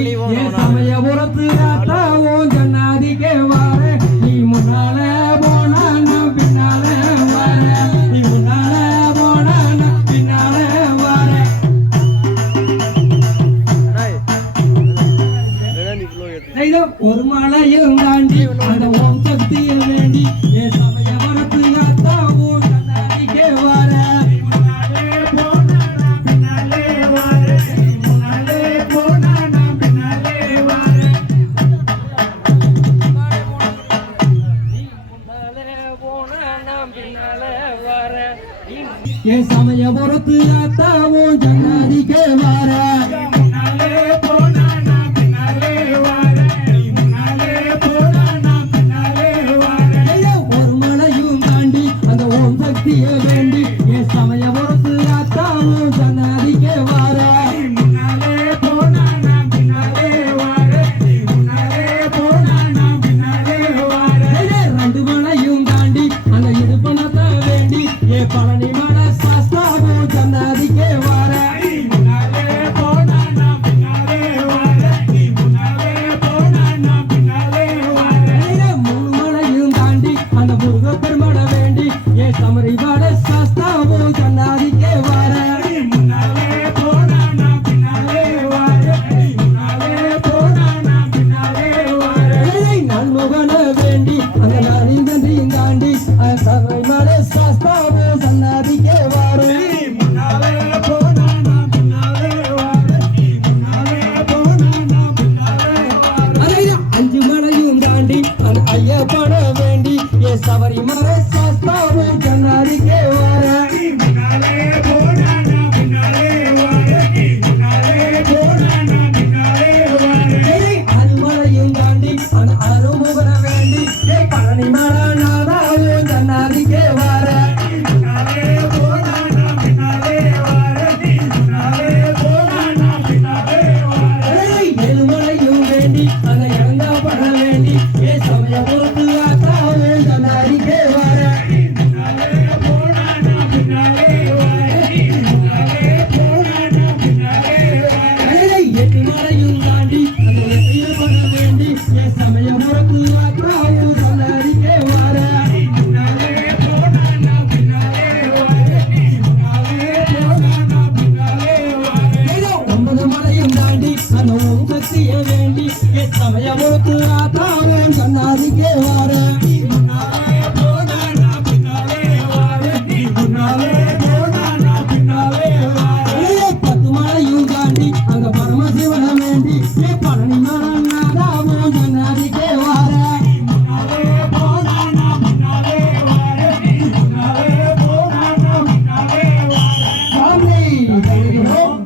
சமயபுரத்து காத்தாவும் ஜன்னாதிக்கே வார? நீ முன்னால ஒரு மலையும் தாண்டி அந்த ஓம் சக்தியில் வேண்டி ஏ சமயம் சமயபுரத்து அத்தாவும் ஜன்னாதி சபரிமலை சாஸ்தாவு சன்னதிக்கே வாரு அஞ்சு மலையும் தாண்டி அந்த ஐயப்பட வேண்டி ஏ சபரிமலை சாஸ்தா తీయవేంటి సమయమవుతు రాత